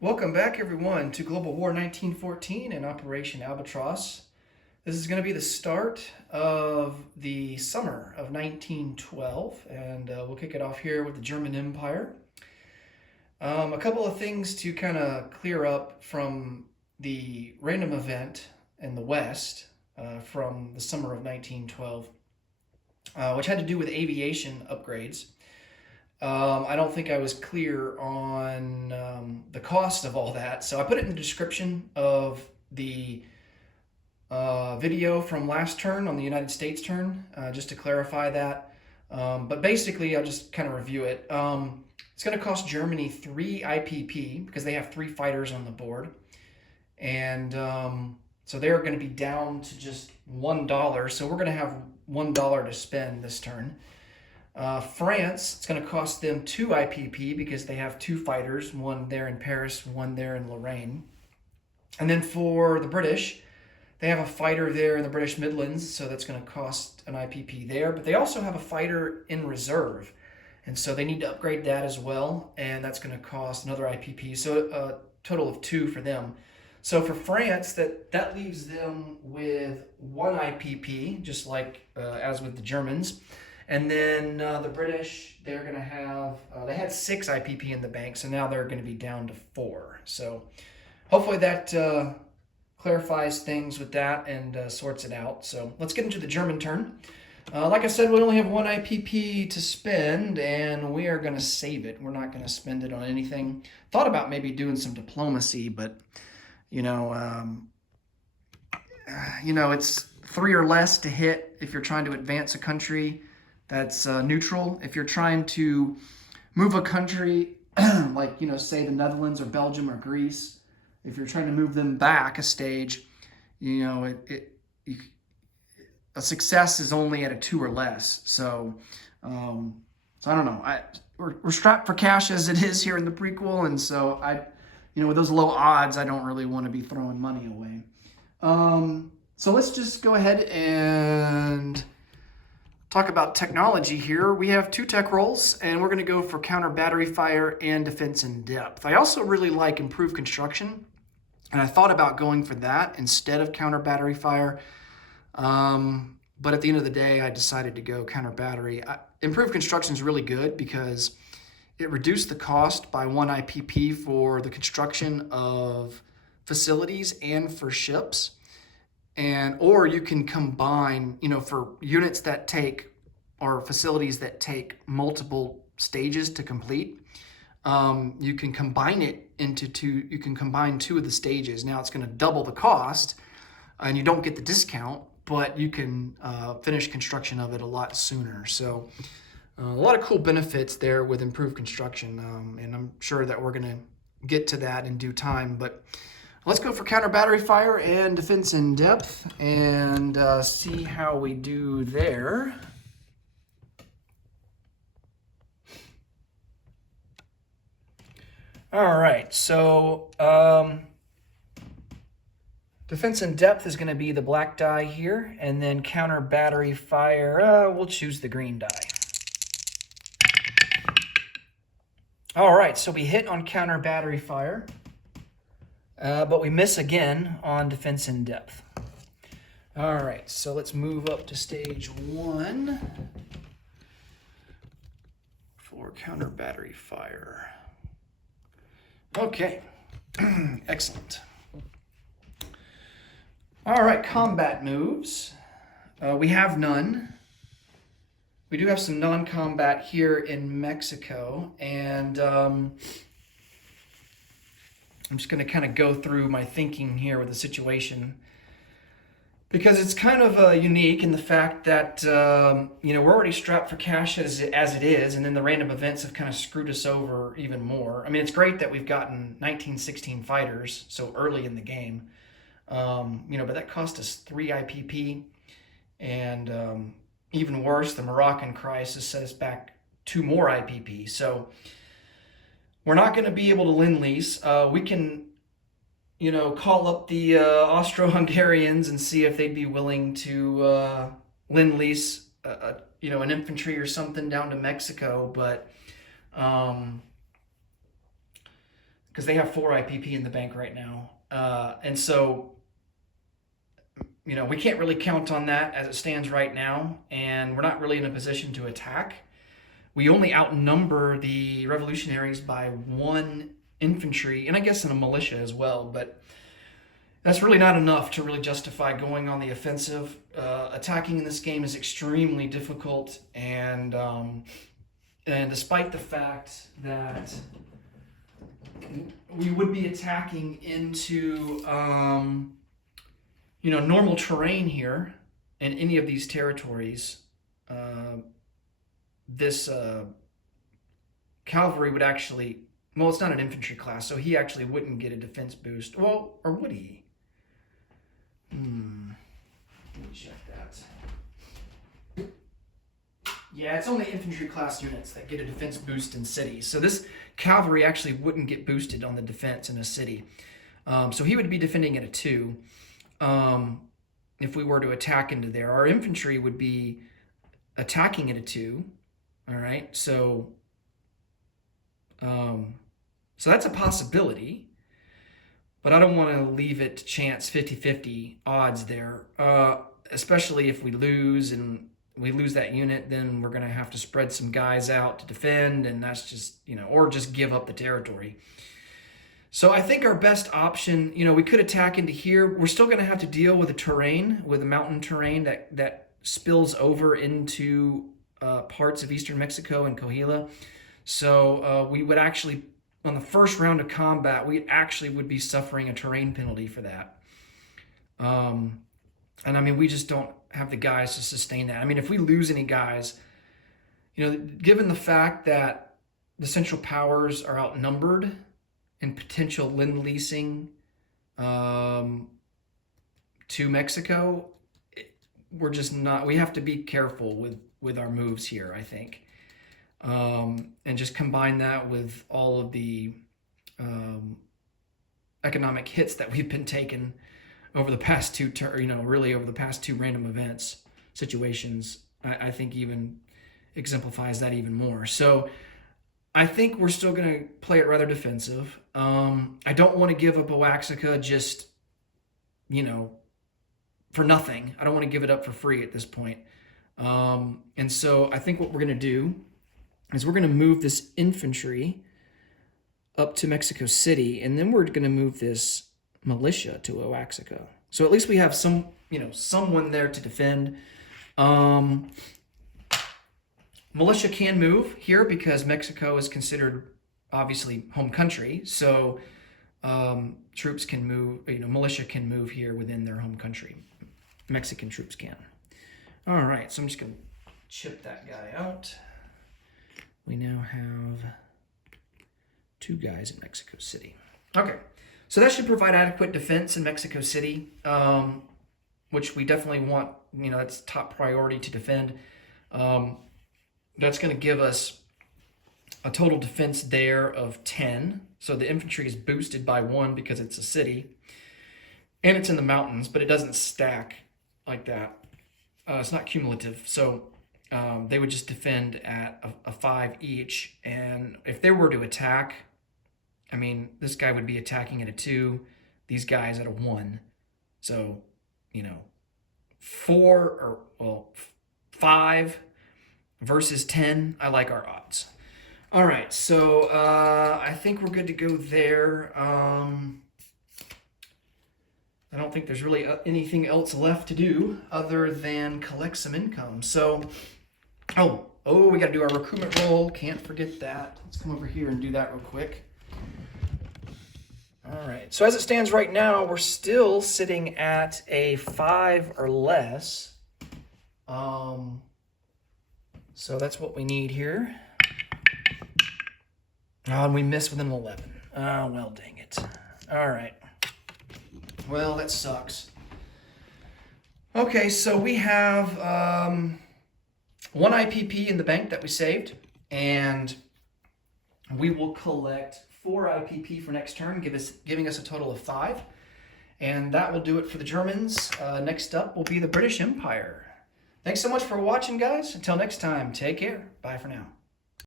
Welcome back, everyone, to Global War 1914 and Operation Albatross. This is going to be the start of the summer of 1912, and we'll kick it off here with the German Empire. A couple of things to kind of clear up from the random event in the West from the summer of 1912, which had to do with aviation upgrades. I don't think I was clear on the cost of all that, so I put it in the description of the video from last turn on the United States turn, just to clarify that. But basically, I'll just kind of review it. It's going to cost Germany 3 IPP because they have 3 fighters on the board, and so they're going to be down to just $1. So we're going to have $1 to spend this turn. France, it's going to cost them 2 IPP because they have 2 fighters, one there in Paris, one there in Lorraine. And then for the British, they have a fighter there in the British Midlands, so that's going to cost an IPP there. But they also have a fighter in reserve, and so they need to upgrade that as well, and that's going to cost another IPP. So a total of 2 for them. So for France, that leaves them with 1 IPP, just like as with the Germans. And then the British, they're going to have, they had 6 IPP in the bank, so now they're going to be down to 4. So hopefully that clarifies things with that and sorts it out. So let's get into the German turn. Like I said, we only have 1 IPP to spend, and we are going to save it. We're not going to spend it on anything. Thought about maybe doing some diplomacy, but, you know, it's 3 or less to hit if you're trying to advance a country that's neutral. If you're trying to move a country like, say the Netherlands or Belgium or Greece, if you're trying to move them back a stage, a success is only at a 2 or less. So I don't know. We're strapped for cash as it is here in the prequel, and so with those low odds, I don't really want to be throwing money away. So let's just go ahead and talk about technology here. We have 2 tech roles, and we're going to go for counter battery fire and defense in depth. I also really like improved construction, and I thought about going for that instead of counter battery fire. But at the end of the day, I decided to go counter battery. Improved construction is really good because it reduced the cost by 1 IPP for the construction of facilities and for ships. Or you can combine, for units that take, or facilities that take multiple stages to complete, you can combine it into 2. You can combine 2 of the stages. Now it's going to double the cost, and you don't get the discount, but you can finish construction of it a lot sooner. So a lot of cool benefits there with improved construction, and I'm sure that we're going to get to that in due time. But let's go for counter battery fire and defense in depth and see how we do there. All right, so defense in depth is going to be the black die here, and then counter battery fire, we'll choose the green die. All right, so we hit on counter battery fire. But we miss again on defense in depth. All right, so let's move up to stage 1 for counter battery fire. Okay, excellent. All right, combat moves. We have none. We do have some non-combat here in Mexico, and I'm just going to kind of go through my thinking here with the situation, because it's kind of unique in the fact that we're already strapped for cash as it is, and then the random events have kind of screwed us over even more. I mean, it's great that we've gotten 1916 fighters so early in the game, but that cost us 3 IPP, and even worse, the Moroccan crisis set us back 2 more IPP. So we're not going to be able to lend-lease. We can, call up the Austro-Hungarians and see if they'd be willing to lend-lease, an infantry or something down to Mexico. But because they have 4 IPP in the bank right now. And so, you know, we can't really count on that as it stands right now, and we're not really in a position to attack. We only outnumber the revolutionaries by 1 infantry, and I guess in a militia as well, but that's really not enough to really justify going on the offensive. Attacking in this game is extremely difficult, and despite the fact that we would be attacking into you know, normal terrain here in any of these territories, this cavalry would actually, well, it's not an infantry class, so he actually wouldn't get a defense boost. Well, or would he? Let me check that. Yeah, it's only infantry class units that get a defense boost in cities. So this cavalry actually wouldn't get boosted on the defense in a city. So he would be defending at a 2. If we were to attack into there, our infantry would be attacking at a 2. All right, so that's a possibility, but I don't want to leave it to chance 50-50 odds there, especially if we lose and we lose that unit, then we're going to have to spread some guys out to defend, and that's just, you know, or just give up the territory. So I think our best option, you know, we could attack into here. We're still going to have to deal with the terrain, with the mountain terrain that spills over into parts of eastern Mexico and Coahuila. So we would actually, on the first round of combat, we actually would be suffering a terrain penalty for that. And I mean, we just don't have the guys to sustain that. I mean, if we lose any guys, you know, given the fact that the Central Powers are outnumbered in potential lend-leasing to Mexico, we're just not, we have to be careful with our moves here, I think. And just combine that with all of the economic hits that we've been taking over the past 2, really over the past 2 random events, situations, I think even exemplifies that even more. So I think we're still going to play it rather defensive. I don't want to give up Oaxaca just, you know, for nothing. I don't want to give it up for free at this point. And so I think what we're going to do is we're going to move this infantry up to Mexico City, and then we're going to move this militia to Oaxaca. So at least we have some, you know, someone there to defend. Militia can move here because Mexico is considered obviously home country. So troops can move, you know, militia can move here within their home country. Mexican troops can. All right, so I'm just going to chip that guy out. We now have 2 guys in Mexico City. Okay, so that should provide adequate defense in Mexico City, which we definitely want. You know, that's top priority to defend. That's going to give us a total defense there of 10. So the infantry is boosted by 1 because it's a city. And it's in the mountains, but it doesn't stack like that. It's not cumulative. So they would just defend at a 5 each. And if they were to attack, I mean, this guy would be attacking at a 2, these guys at a 1. So, you know, 5 versus 10, I like our odds. All right, so I think we're good to go there. I don't think there's really anything else left to do other than collect some income. So, oh, we got to do our recruitment roll. Can't forget that. Let's come over here and do that real quick. All right, so as it stands right now, we're still sitting at a 5 or less. So that's what we need here. Oh, and we missed with an 11. Oh, well, dang it. All right. Well, that sucks. Okay, so we have 1 IPP in the bank that we saved, and we will collect 4 IPP for next turn, giving us a total of 5. And that will do it for the Germans. Next up will be the British Empire. Thanks so much for watching, guys. Until next time, take care. Bye for now.